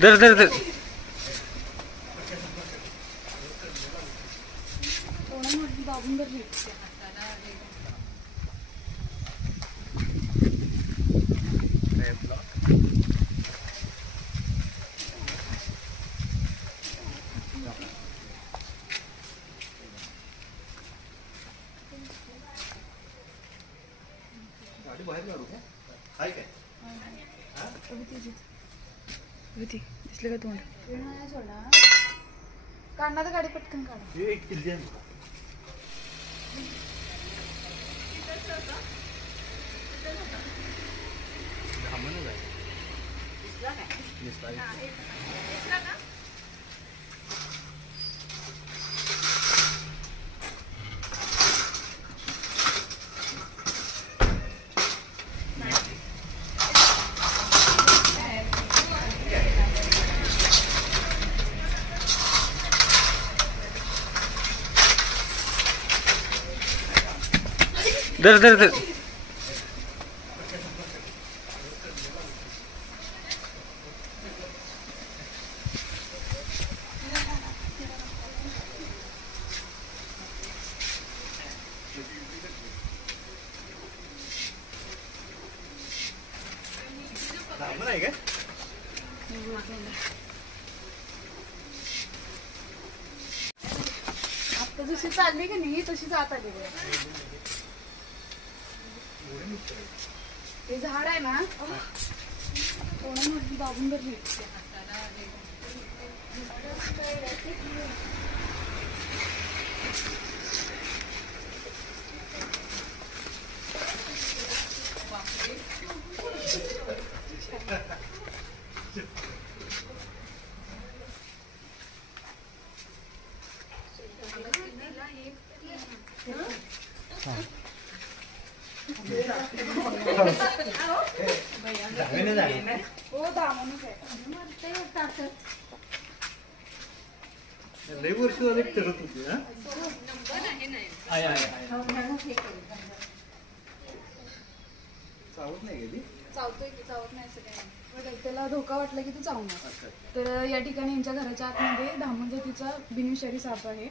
धर धर धर गाडी बाहेर काढू का? हाय काय? दिसलं का तोंड? सोडा काढणार तर गाडी पटकन काढा. एक किल्ली आहे बघा. धामणच आहे. दिसला का? धर धर धर धामण आहे काय? आता जशी चालली की नाही तशी जात आली बघ. हे झाड आहे ना कोणामध्ये दाबून भरली. लई वर्ष झाले फिरत होती. चावत नाही गेली. चावतोय की चावत नाही असं काही नाही. त्याला धोका वाटला की तू चावणार. तर या ठिकाणी यांच्या घराच्या आतमध्ये धामण जातीचा बिनविषारी साप आहे.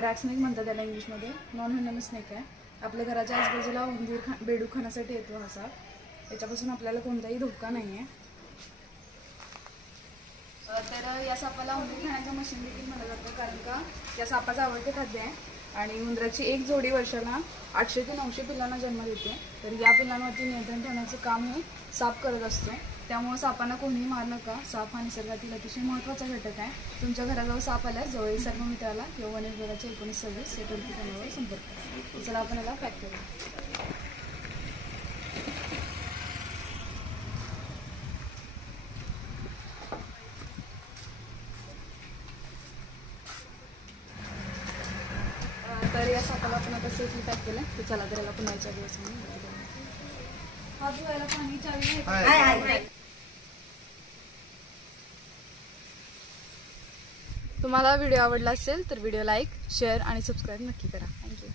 रॅक्सनेक म्हणतात त्याला इंग्लिशमध्ये. नॉन व्हेनमस स्नेक आहे. आपल्या घराच्या आजूबाजूला उंदीर बेडूक खाण्यासाठी येतो हा साप. याच्यापासून आपल्याला कोणताही धोका नाही आहे. तर या सापाला उंदीर खाण्याचं मशीन देखील म्हटलं जातं कारण का या सापाचं आवडते खाद्य आहे. आणि उंदराची एक जोडी वर्षाला 800 ते 900 पिल्लांना जन्म देते. तर या पिल्लांवरती नियंत्रण ठेवण्याचं काम हे साप करत असतो. त्यामुळे सापांना कोणीही मार नका. साप हा निसर्गातील अतिशय महत्त्वाचा घटक आहे. तुमच्या घराजवळ साप आल्यास जवळील सर्व मित्राला किंवा वन विभागाच्या 1926 या टोल फ्री क्रमांकावर संपर्क करा. चला आपण याला पॅक करू. तर या सापाला आपण आता सेफली पॅक केलं. तर चला तर याला पुन्हा याच्या दिवस हात धुवायला पाणी चावी आहे. तुम्हाला व्हिडिओ आवडला असेल तर व्हिडिओ लाईक शेअर आणि सबस्क्राईब नक्की करा. थँक्यू.